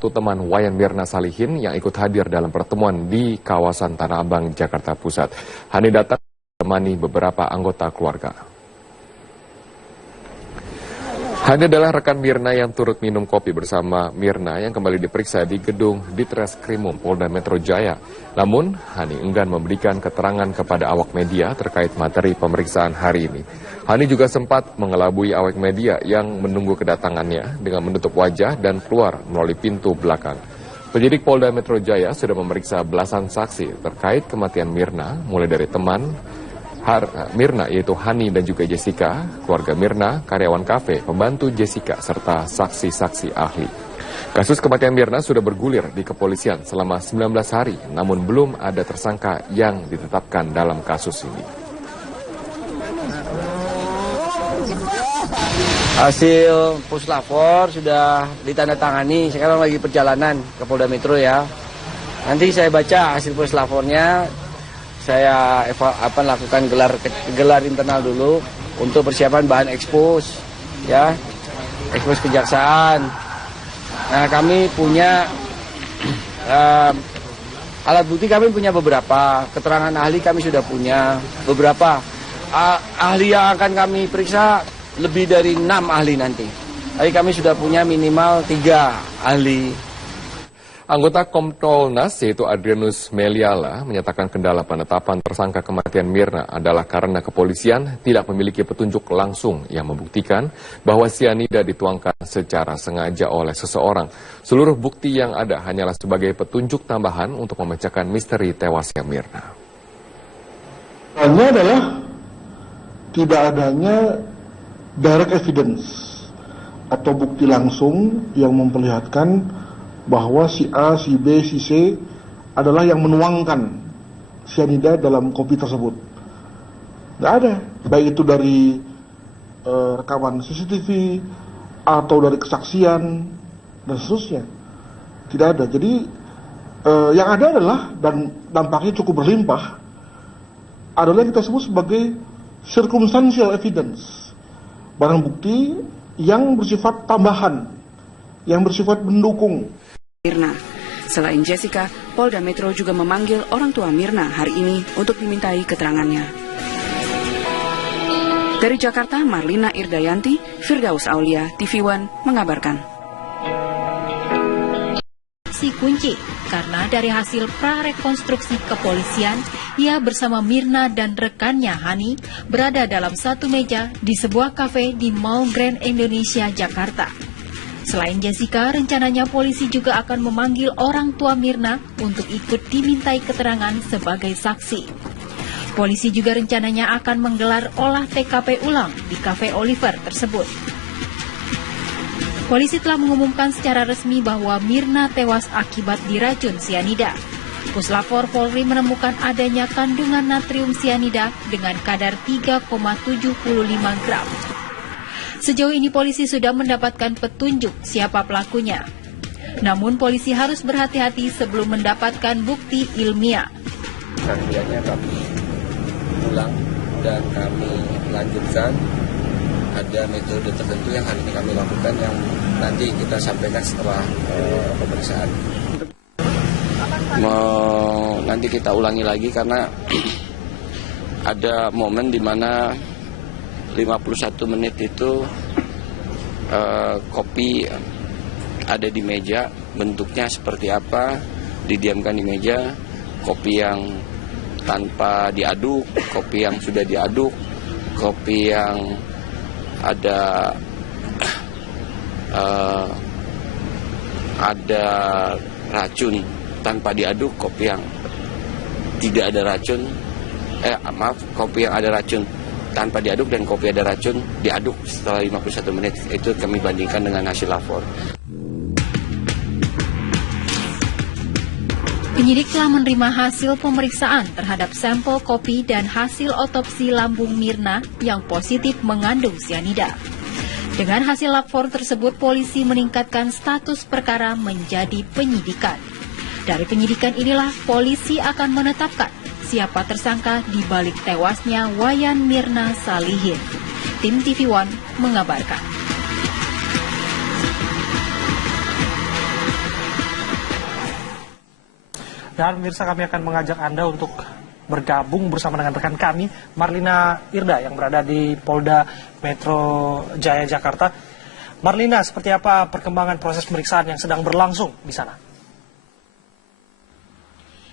Satu teman Wayan Mirna Salihin yang ikut hadir dalam pertemuan di kawasan Tanah Abang, Jakarta Pusat. Hani datang menemani beberapa anggota keluarga. Hani adalah rekan Mirna yang turut minum kopi bersama Mirna yang kembali diperiksa di gedung Ditreskrimum Polda Metro Jaya. Namun, Hani enggan memberikan keterangan kepada awak media terkait materi pemeriksaan hari ini. Hani juga sempat mengelabui awak media yang menunggu kedatangannya dengan menutup wajah dan keluar melalui pintu belakang. Penyidik Polda Metro Jaya sudah memeriksa belasan saksi terkait kematian Mirna, mulai dari teman Mirna yaitu Hani dan juga Jessica, keluarga Mirna, karyawan kafe, pembantu Jessica, serta saksi-saksi ahli. Kasus kematian Mirna sudah bergulir di kepolisian selama 19 hari, namun belum ada tersangka yang ditetapkan dalam kasus ini. Hasil puslapor sudah ditandatangani, sekarang lagi perjalanan ke Polda Metro ya. Nanti saya baca hasil puslapornya. Saya lakukan gelar internal dulu untuk persiapan bahan ekspos, ya, ekspos kejaksaan. Nah, kami punya alat bukti, kami punya beberapa, keterangan ahli kami sudah punya beberapa. Ahli yang akan kami periksa lebih dari 6 ahli nanti. Tapi kami sudah punya minimal 3 ahli. Anggota Kompolnas yaitu Adrianus Meliala menyatakan kendala penetapan tersangka kematian Mirna adalah karena kepolisian tidak memiliki petunjuk langsung yang membuktikan bahwa sianida dituangkan secara sengaja oleh seseorang. Seluruh bukti yang ada hanyalah sebagai petunjuk tambahan untuk memecahkan misteri tewasnya Mirna. Hanya adalah tidak adanya direct evidence atau bukti langsung yang memperlihatkan bahwa si A, si B, si C adalah yang menuangkan sianida dalam kopi tersebut. Nggak ada, baik itu dari rekaman CCTV atau dari kesaksian dan seterusnya. Tidak ada. Jadi yang ada adalah, dan dampaknya cukup berlimpah, adalah yang kita sebut sebagai circumstantial evidence, barang bukti yang bersifat tambahan, yang bersifat mendukung. Mirna. Selain Jessica, Polda Metro juga memanggil orang tua Mirna hari ini untuk dimintai keterangannya. Dari Jakarta, Marlina Irdayanti, Firdaus Aulia, TV One mengabarkan. Si kunci, karena dari hasil prarekonstruksi kepolisian, ia bersama Mirna dan rekannya Hani berada dalam satu meja di sebuah kafe di Mall Grand Indonesia, Jakarta. Selain Jessica, rencananya polisi juga akan memanggil orang tua Mirna untuk ikut dimintai keterangan sebagai saksi. Polisi juga rencananya akan menggelar olah TKP ulang di Cafe Oliver tersebut. Polisi telah mengumumkan secara resmi bahwa Mirna tewas akibat diracun sianida. Puslapor Polri menemukan adanya kandungan natrium sianida dengan kadar 3,75 gram. Sejauh ini polisi sudah mendapatkan petunjuk siapa pelakunya. Namun polisi harus berhati-hati sebelum mendapatkan bukti ilmiah. Kemudiannya kami ulang dan kami lanjutkan. Ada metode tertentu yang hari ini kami lakukan yang nanti kita sampaikan setelah pemeriksaan. Nanti kita ulangi lagi karena ada momen di mana 51 menit itu kopi ada di meja, bentuknya seperti apa, didiamkan di meja, kopi yang tanpa diaduk, kopi yang sudah diaduk, kopi yang ada racun tanpa diaduk, kopi yang tidak ada racun, kopi yang ada racun tanpa diaduk dan kopi ada racun diaduk setelah 51 menit. Itu kami bandingkan dengan hasil lapor. Penyidik telah menerima hasil pemeriksaan terhadap sampel kopi dan hasil otopsi lambung Mirna yang positif mengandung sianida. Dengan hasil lapor tersebut, polisi meningkatkan status perkara menjadi penyidikan. Dari penyidikan inilah polisi akan menetapkan siapa tersangka di balik tewasnya Wayan Mirna Salihin. Tim TV One mengabarkan. Dan pemirsa, kami akan mengajak Anda untuk bergabung bersama dengan rekan kami, Marlina Irda, yang berada di Polda Metro Jaya, Jakarta. Marlina, seperti apa perkembangan proses pemeriksaan yang sedang berlangsung di sana?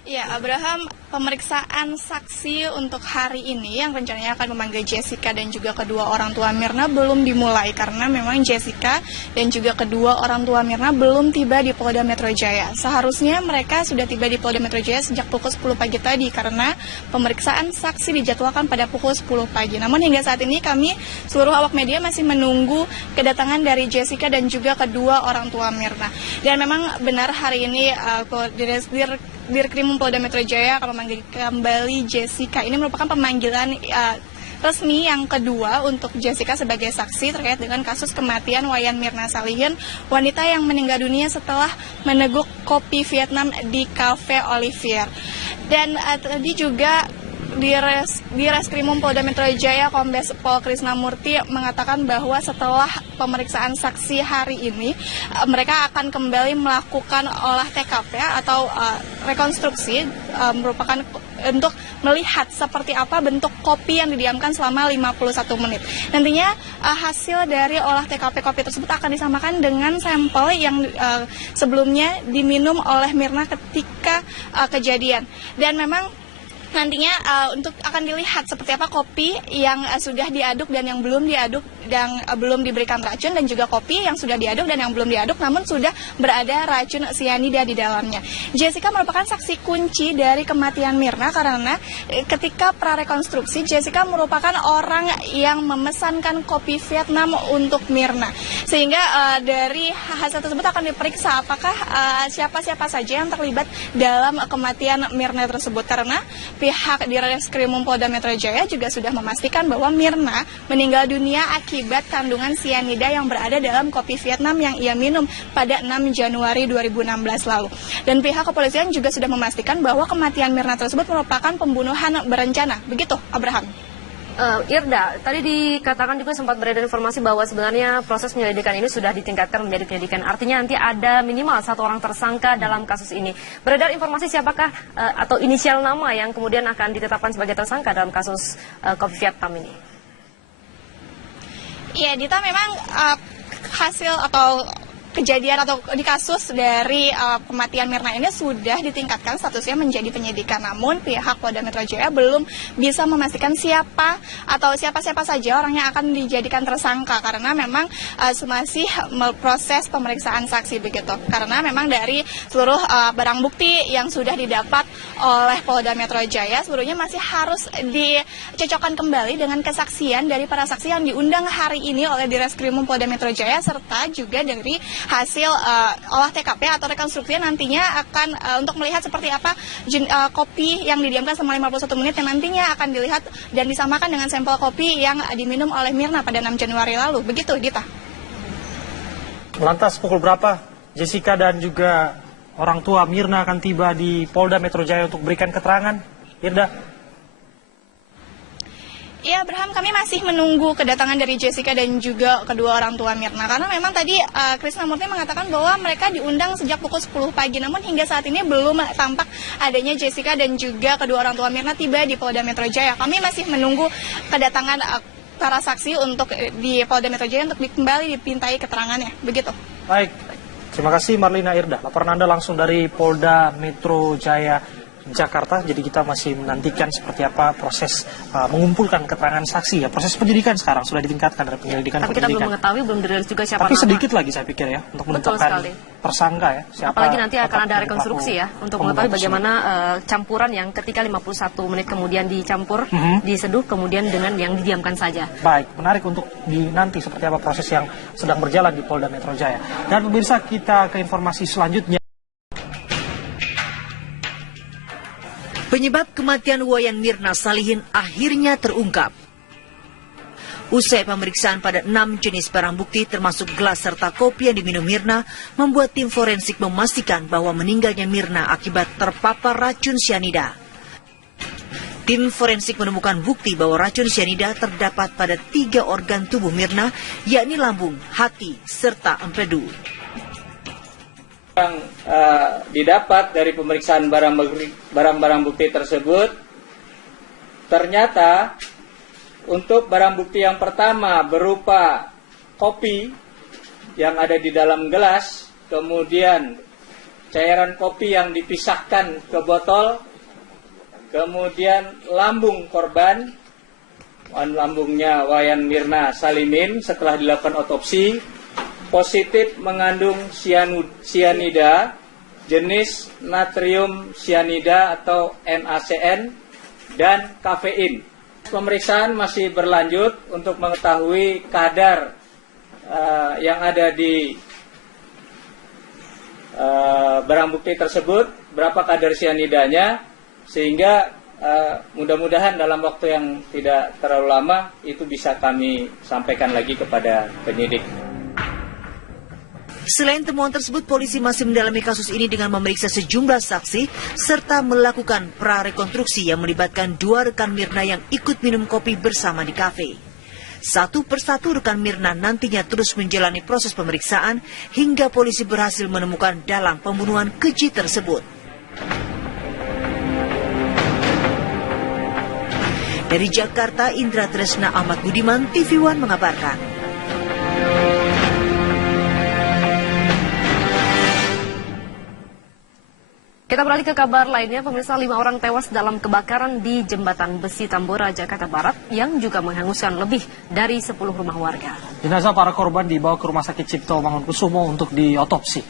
Ya, Abraham, pemeriksaan saksi untuk hari ini yang rencananya akan memanggil Jessica dan juga kedua orang tua Mirna belum dimulai karena memang Jessica dan juga kedua orang tua Mirna belum tiba di Polda Metro Jaya. Seharusnya mereka sudah tiba di Polda Metro Jaya sejak pukul 10 pagi tadi karena pemeriksaan saksi dijadwalkan pada pukul 10 pagi. Namun hingga saat ini kami seluruh awak media masih menunggu kedatangan dari Jessica dan juga kedua orang tua Mirna. Dan memang benar hari ini Dirkrim Polda Metro Jaya akan memanggil kembali Jessica. Ini merupakan pemanggilan resmi yang kedua untuk Jessica sebagai saksi terkait dengan kasus kematian Wayan Mirna Salihin, wanita yang meninggal dunia setelah meneguk kopi Vietnam di Cafe Olivier. Dan tadi juga di Reskrimum Polda Metro Jaya, Kombes Pol Krisnamurti mengatakan bahwa setelah pemeriksaan saksi hari ini, mereka akan kembali melakukan olah TKP atau rekonstruksi, merupakan untuk melihat seperti apa bentuk kopi yang didiamkan selama 51 menit. Nantinya hasil dari olah TKP kopi tersebut akan disamakan dengan sampel yang sebelumnya diminum oleh Mirna ketika kejadian. Dan memang nantinya untuk akan dilihat seperti apa kopi yang sudah diaduk dan yang belum diaduk dan belum diberikan racun, dan juga kopi yang sudah diaduk dan yang belum diaduk namun sudah berada racun sianida di dalamnya. Jessica merupakan saksi kunci dari kematian Mirna karena ketika prarekonstruksi Jessica merupakan orang yang memesankan kopi Vietnam untuk Mirna. Sehingga dari hasil tersebut akan diperiksa apakah siapa-siapa saja yang terlibat dalam kematian Mirna tersebut, karena pihak di Reskrimum Polda Metro Jaya juga sudah memastikan bahwa Mirna meninggal dunia akibat kandungan sianida yang berada dalam kopi Vietnam yang ia minum pada 6 Januari 2016 lalu. Dan pihak kepolisian juga sudah memastikan bahwa kematian Mirna tersebut merupakan pembunuhan berencana. Begitu, Abraham. Irda, tadi dikatakan juga sempat beredar informasi bahwa sebenarnya proses penyelidikan ini sudah ditingkatkan menjadi penyidikan. Artinya nanti ada minimal satu orang tersangka dalam kasus ini. Beredar informasi siapakah atau inisial nama yang kemudian akan ditetapkan sebagai tersangka dalam kasus kopi Vietnam ini? Iya, Dita, memang hasil atau kejadian atau di kasus dari kematian Mirna ini sudah ditingkatkan statusnya menjadi penyidikan. Namun pihak Polda Metro Jaya belum bisa memastikan siapa atau siapa-siapa saja orang yang akan dijadikan tersangka karena memang masih proses pemeriksaan saksi begitu. Karena memang dari seluruh barang bukti yang sudah didapat oleh Polda Metro Jaya seluruhnya masih harus dicocokkan kembali dengan kesaksian dari para saksi yang diundang hari ini oleh Direskrimum Polda Metro Jaya serta juga dari hasil olah TKP atau rekonstruksi nantinya akan untuk melihat seperti apa kopi yang didiamkan selama 51 menit yang nantinya akan dilihat dan disamakan dengan sampel kopi yang diminum oleh Mirna pada 6 Januari lalu. Begitu, Gita. Lantas pukul berapa Jessica dan juga orang tua Mirna akan tiba di Polda Metro Jaya untuk berikan keterangan? Irda? Ya, Abraham, kami masih menunggu kedatangan dari Jessica dan juga kedua orang tua Mirna. Karena memang tadi Krisnamurti mengatakan bahwa mereka diundang sejak pukul 10 pagi. Namun hingga saat ini belum tampak adanya Jessica dan juga kedua orang tua Mirna tiba di Polda Metro Jaya. Kami masih menunggu kedatangan para saksi untuk di Polda Metro Jaya untuk kembali dipintai keterangannya. Begitu. Baik, terima kasih Marlina Irda. Laporan Anda langsung dari Polda Metro Jaya, Jakarta. Jadi kita masih menantikan seperti apa proses mengumpulkan keterangan saksi ya. Proses penyidikan sekarang sudah ditingkatkan dari penyelidikan. Tapi kita belum mengetahui, belum dirilis juga siapa nama. Tapi sedikit lagi saya pikir ya untuk menetapkan tersangka ya. Siapa, apalagi nanti akan ada rekonstruksi ya untuk mengetahui bagaimana campuran yang ketika 51 menit kemudian dicampur, diseduh kemudian dengan yang didiamkan saja. Baik, menarik untuk nanti seperti apa proses yang sedang berjalan di Polda Metro Jaya. Dan pemirsa, kita ke informasi selanjutnya. Penyebab kematian Wayan Mirna Salihin akhirnya terungkap. Usai pemeriksaan pada 6 jenis barang bukti termasuk gelas serta kopi yang diminum Mirna, membuat tim forensik memastikan bahwa meninggalnya Mirna akibat terpapar racun sianida. Tim forensik menemukan bukti bahwa racun sianida terdapat pada 3 organ tubuh Mirna, yakni lambung, hati, serta empedu. Yang didapat dari pemeriksaan barang-barang bukti tersebut, ternyata untuk barang bukti yang pertama berupa kopi yang ada di dalam gelas, kemudian cairan kopi yang dipisahkan ke botol, kemudian lambung korban, lambungnya Wayan Mirna Salimin setelah dilakukan otopsi, positif mengandung sianida jenis natrium sianida atau NaCN dan kafein. Pemeriksaan masih berlanjut untuk mengetahui kadar yang ada di barang bukti tersebut, berapa kadar sianidanya, sehingga mudah-mudahan dalam waktu yang tidak terlalu lama itu bisa kami sampaikan lagi kepada penyidik. Selain temuan tersebut, polisi masih mendalami kasus ini dengan memeriksa sejumlah saksi serta melakukan prarekonstruksi yang melibatkan 2 rekan Mirna yang ikut minum kopi bersama di kafe. Satu persatu rekan Mirna nantinya terus menjalani proses pemeriksaan hingga polisi berhasil menemukan dalang pembunuhan keji tersebut. Dari Jakarta, Indra Tresna Ahmad Budiman, TV One mengabarkan. Kita beralih ke kabar lainnya, pemirsa, 5 orang tewas dalam kebakaran di Jembatan Besi Tambora, Jakarta Barat yang juga menghanguskan lebih dari 10 rumah warga. Jenazah para korban dibawa ke Rumah Sakit Cipto Mangunkusumo untuk diotopsi.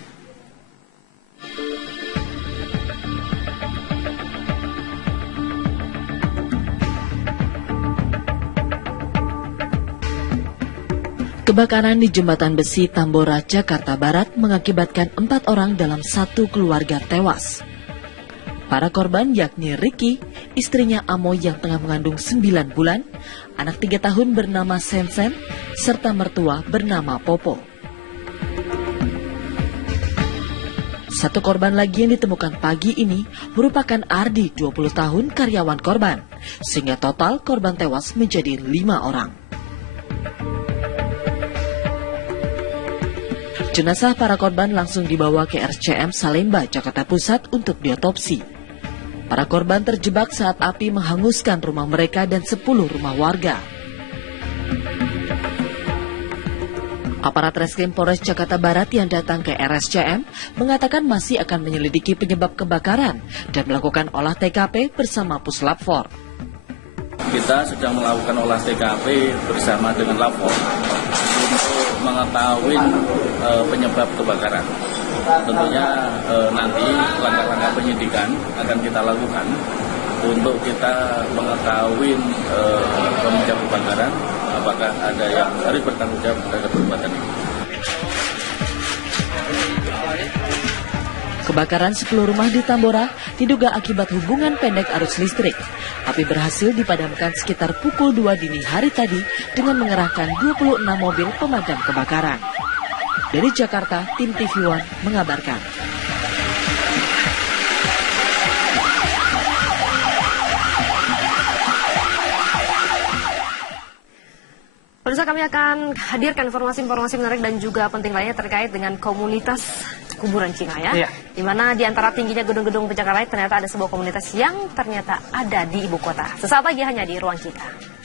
Kebakaran di Jembatan Besi Tambora, Jakarta Barat mengakibatkan 4 orang dalam satu keluarga tewas. Para korban yakni Ricky, istrinya Amo yang tengah mengandung 9 bulan, anak 3 tahun bernama Sensen, serta mertua bernama Popo. Satu korban lagi yang ditemukan pagi ini merupakan Ardi, 20 tahun, karyawan korban, sehingga total korban tewas menjadi 5 orang. Jenazah para korban langsung dibawa ke RSCM Salemba, Jakarta Pusat untuk diotopsi. Para korban terjebak saat api menghanguskan rumah mereka dan 10 rumah warga. Aparat Reskrim Polres Jakarta Barat yang datang ke RSCM mengatakan masih akan menyelidiki penyebab kebakaran dan melakukan olah TKP bersama Puslap 4. Kita sedang melakukan olah TKP bersama dengan Lapor untuk mengetahui penyebab kebakaran. Tentunya nanti langkah-langkah penyidikan akan kita lakukan untuk kita mengetahui penyebab kebakaran, apakah ada yang harus bertanggung jawab terhadap perbuatan ini. Kebakaran 10 rumah di Tambora diduga akibat hubungan pendek arus listrik. Api berhasil dipadamkan sekitar pukul 2 dini hari tadi dengan mengerahkan 26 mobil pemadam kebakaran. Dari Jakarta, tim TV One mengabarkan. Pemirsa, kami akan hadirkan informasi-informasi menarik dan juga penting lainnya terkait dengan komunitas kuburan Cina ya. Iya. Di mana di antara tingginya gedung-gedung pencakar langit ternyata ada sebuah komunitas yang ternyata ada di ibu kota. Sesaat lagi hanya di Ruang Kita.